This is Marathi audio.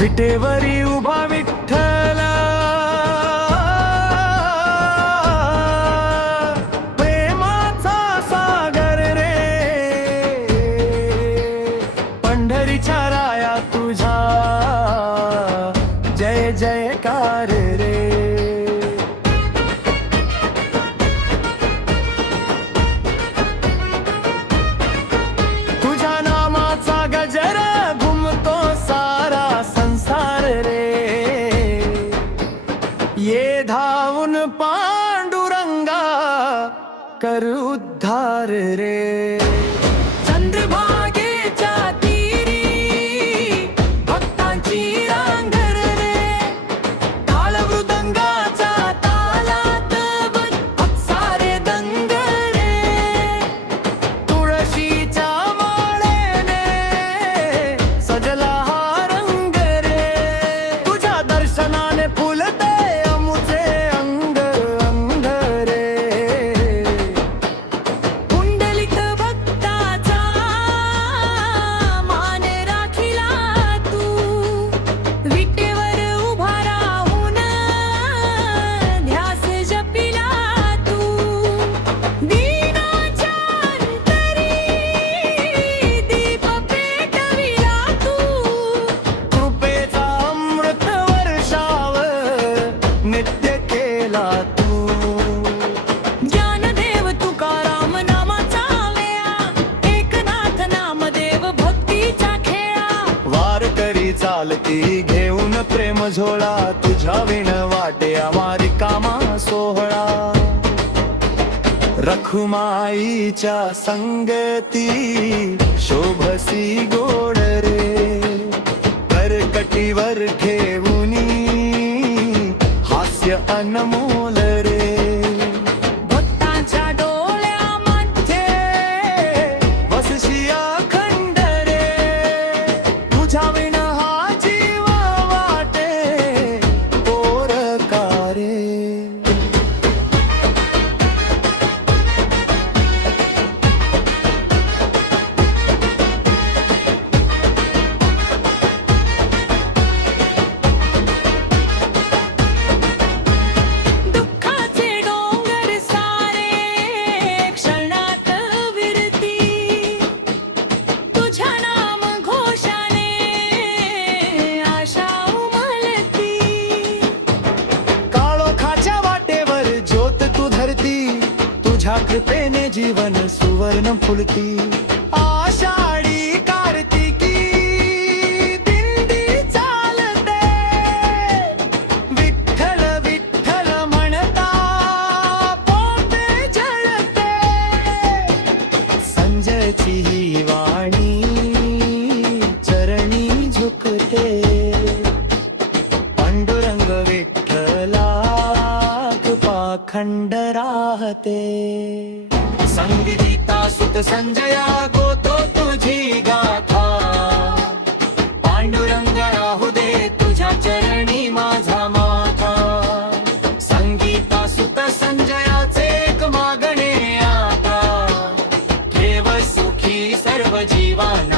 विटेवरी उभा विठ्ठला, प्रेमाचा सागर रे, पंढरीच्या राया तुझा जय जयकार रे. तुझ्या नामाचा गजर घुमतो सारा संसार रे, ये धावून पांडुरंगा कर उद्धार रे. चंद्रभागेच्या तीरी भक्तांची रांगर रे, ताळ मृदंगाचा तालात बजत सारे दंग रे. तुळशीच्या माळेने सजला हा रंग रे, तुझ्या दर्शनाने फुलते अमुचे अंग अंग रे. कुंडलिक भक्ताचा मान राखिला तू, विटेवर उभा राहून ध्यास जपिला तू. दीनाच्या अंतरी दीप पेटविला तू, कृपेचा अमृत वर्षाव नित्य केला तू. ज्ञानदेव तुकाराम नामाचा वेळा, एकनाथ नामदेव भक्तीचा खेळा. वारकरी चालती घेऊन प्रेम झोळा, तुझ्या विण वाटे आमारी कामा सोहळा. रखुमाईच्या संगती शोभसी गोड रे, करकटीवर ठेवूनी हास्य अनमोल रे. भक्तांच्या डोळ्यामध्ये वसशी अखंड रे, तुझ्या विण हा जीव वाटे पोरकारे. दुःखाचे डोंगर सारे क्षणात विरती, तुझ्या नाम घोषाने आशा उमलती. काळोखाच्या वाटेवर ज्योत तू धरती, तुझ्या कृपेने जीवन सुवर्ण फुलती. आषाढी कार्तिकी दिंडी चालते, विठ्ठल विठ्ठल म्हणता पोटे जळते. संजयची ही वाणी चरणी झुकते, पांडुरंग विठ्ठला पाखंड राहते. संगीता सुत संजया गोतो तुझी गाथा, पांडुरंग राहू दे तुझ्या चरणी माझा माथा. संगीता सुत संजयाचे एक मागणे आता, ठेव सुखी सर्व जीवांना